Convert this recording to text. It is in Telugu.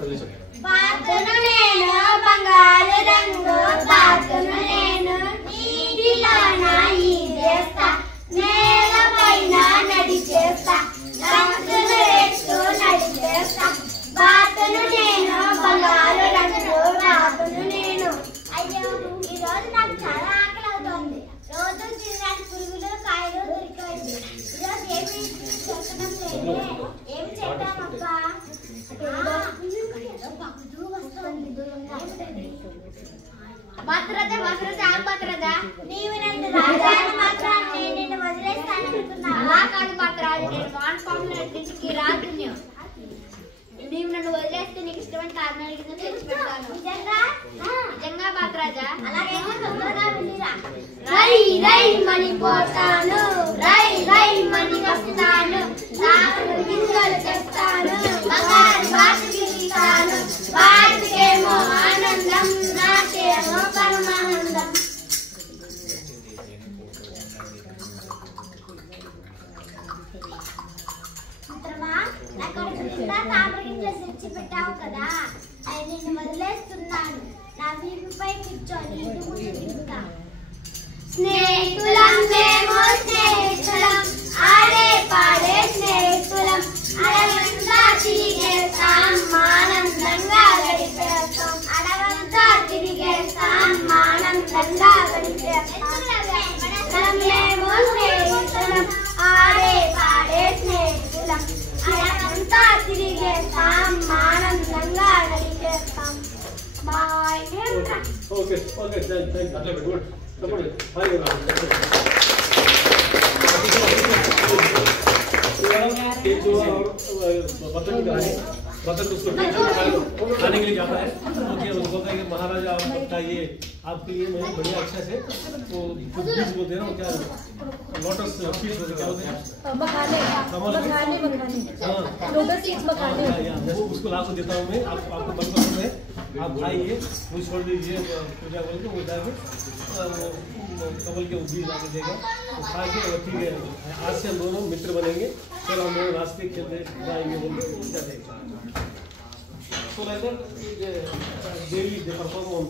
బాతును నేను బంగారు రంగు బాతును నేను నీటిలోన ఈదేస్తా నేలపైన నడిచేస్తా గంతులు వేస్తూ నడిచేస్తా బాతును నేను బంగారు రంగు బాతును నేను. అయ్యో ఈ రోజు నాకు చాలా ఆకలి అవుతోంది. రోజు తినడానికి పురుగులు కాయలు దొరికాయి. ఈరోజు ఏమి దొరకడం లేదు. ఏమి చేద్దామబ్బా? నీవు నన్ను రాజాని మాత్రం నేను నిన్ను వదిలేస్తాననుకున్నా. అలా కాదు మాత్రాలు, నేను వానపాముల ఇంటికి రాజుని. నీవు నన్ను వదిలేస్తే నీకు ఇష్టమైన కారణం అడిగిందో తెచ్చి పెడతాను. నిజంగా మాత్రాజా? అలాగైతే తొందరగా వెళ్ళిరా. రై రై మని పోతాను, రై రై మని వస్తాను, నాకు గింజలు తెస్తాను, బంగారు బాతు గిస్తాను, బాతుకేమో ఆనందం, నాకేమో పరమానందం. మిత్రమా, నా కడుపు నిండా తామర గింజలు తెచ్చి పెట్టావు కదా, అవి నిన్ను వదిలేస్తున్నాను. నా వీపుపై కూర్చొని ఇటు ముందు తిరుగుతా. స్నేహితులం మేము స్నేహితులం, ఆడే పాడే స్నేహితులం, అడవంతా తిరిగేస్తాం ఆనందంగా గడిపేస్తాం, అడవంతా తిరిగేస్తాం ఆనందంగా గడిపేస్తాం. మేము స్నేహితులం, ఆడే పాడే స్నేహితులం, అడవంతా తిరిగేస్తాం ఆనందంగా గడిపేస్తాం. బాయ్. ఓకే ఓకే థ్యాంక్ అట్లా గుడ్ చెప్పండి హాయ్ ये जो बर्तन उसको खाने के लिए जाता है तो बोलता है कि महाराजा आप बताइए आपके लिए मैं बढ़िया अच्छा से वो बीज बोलते हैं ना क्या लोटस फीस होते क्या होते हैं मखाने लोटस सीड्स मखाने उसको ला को देता हूँ मैं आपको मन पसंद है आप खाइए वो छोड़ दीजिए पूजा बोल के वो जाके कमल के बीज ला के देगा तो खा के ठीक है आज से हम दोनों मित्र बनेंगे चलो हम दोनों रास्ते खेलते जाएंगे बोल के क्या देगा so like that daily they perform